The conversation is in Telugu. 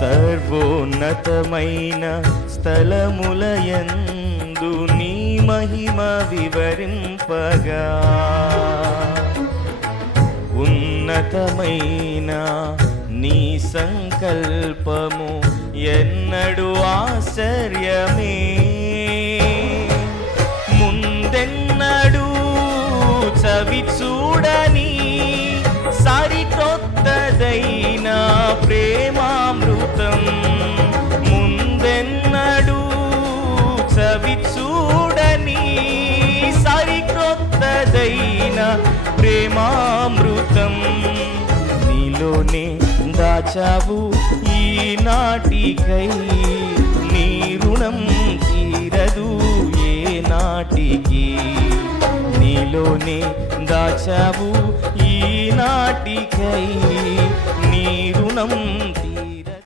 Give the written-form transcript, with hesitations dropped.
సర్వోన్నతమైన స్థలములయందు నీ మహిమ వివరింపగా ఉన్నతమైన నీ సంకల్పము ఎన్నడు ఆశ్చర్యమే ముందెన్నడు చవి చూడని సరికొత్తదైన ప్రేమామృతం ముందెన్నడు చవి చూడని సరికొత్తదైన ప్రేమామృతం నీలోనే దాచావు ఈనాటికై నీ రుణం తీరదు ఏ నాటికి నీలోనే దాచావు ఈనాటికై నీ రుణం